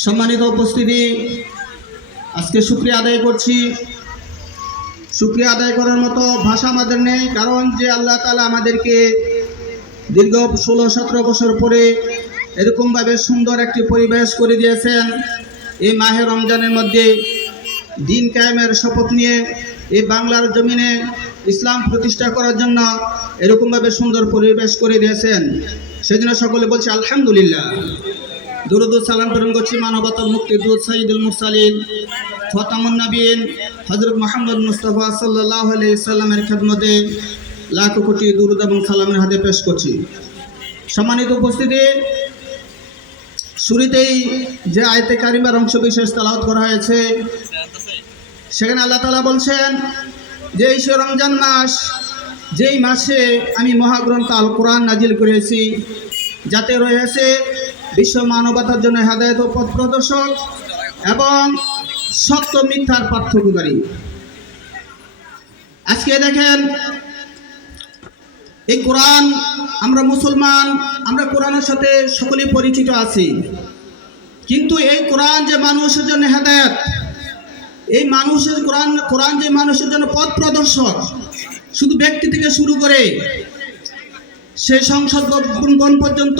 সম্মানিত উপস্থিতি, আজকে শুক্রিয়া আদায় করছি। শুক্রিয়া আদায় করার মতো ভাষা আমাদের নেই, কারণ যে আল্লাহ তালা আমাদেরকে দীর্ঘ ষোলো, সতেরো বছর পরে এরকমভাবে সুন্দর একটি পরিবেশ করে দিয়েছেন, এই মাহে রমজানের মধ্যে দিন কায়েমের শপথ নিয়ে এই বাংলার জমিনে ইসলাম প্রতিষ্ঠা করার জন্য এরকমভাবে সুন্দর পরিবেশ করে দিয়েছেন। সেজন্য সকলে বলছে, আলহামদুলিল্লাহ। দুরুদ সালাম প্রেরণ করছি মানবতার মুক্তি দুধ সাইদুল মুরসালিন ফতামুন নবীন হজরত মোহাম্মদ মুস্তফা সাল্লাহ সাল্লামের খেদমতে লাখ কোটি দুরুদ এবং সালামের হাতে পেশ করছি। সম্মানিত উপস্থিতি, শুরুতেই যে আয়তে কারিমার অংশ বিশেষ তালাওয়াত করা হয়েছে, সেখানে আল্লাহ তালা বলছেন, যে এই রমজান মাস, যেই মাসে আমি মহাগ্রন্থ আল কোরআন নাজিল করেছি, যাতে রয়েছে বিশ্ব মানবতার জন্য হেদায়ত ও পথ প্রদর্শক এবং সত্য মিথ্যার পার্থক্যকারী। আজকে দেখেন, এই কোরআন, আমরা মুসলমান, আমরা কোরআনের সাথে সকলেই পরিচিত আছি। কিন্তু এই কোরআন যে মানুষের জন্য হেদায়ত, এই মানুষের কোরআন কোরআন যে মানুষের জন্য পথ প্রদর্শক, শুধু ব্যক্তি থেকে শুরু করে সে সংসদ গণ পর্যন্ত